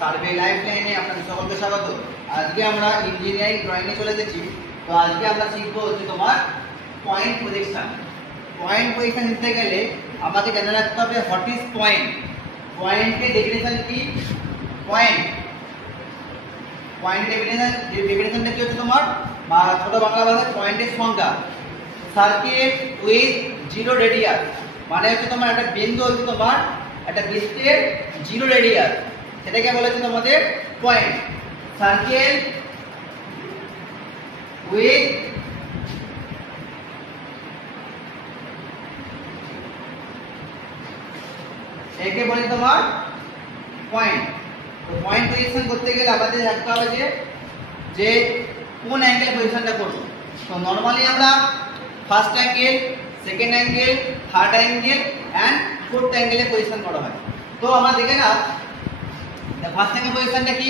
Survey life লাইনে আপনাদের সকলকে স্বাগত। আজকে আমরা ইঞ্জিনিয়ারিং ড্রয়িং এ চলে এসেছি। তো আজকে আমরা শিখব হচ্ছে তোমার পয়েন্ট প্রজেকশন। পয়েন্ট প্রজেকশন নিতে গেলে আমাকে জানা রাখতে হবে হোয়াট ইজ পয়েন্ট। পয়েন্টের ডেফিনেশন কি? ডেফিনেশনটা কি হচ্ছে তোমার, বা ছোট বাংলা ভাষায় পয়েন্টের সংজ্ঞা। সার্কেল উইথ জিরো রেডিয়াস, মানে হচ্ছে তোমার একটা বিন্দু হচ্ছে তোমার একটা বৃত্তের জিরো রেডিয়াস, সেটাকে বলা হচ্ছে তোমাদের পয়েন্ট। সার্কেল উইথ একে বলে তোমার পয়েন্ট। তো পয়েন্ট পজিশন করতে গেলে আমাদের রাখতে হবে যে কোন অ্যাঙ্গেল পজিশনটা করব। তো নরমালি আমরা first angle, second angle, third angle and fourth অ্যাঙ্গেলে পজিশন করা হয়। তো আমরা দেখে না ফার্স্ট অ্যাঙ্গেল পজিশনটা কি,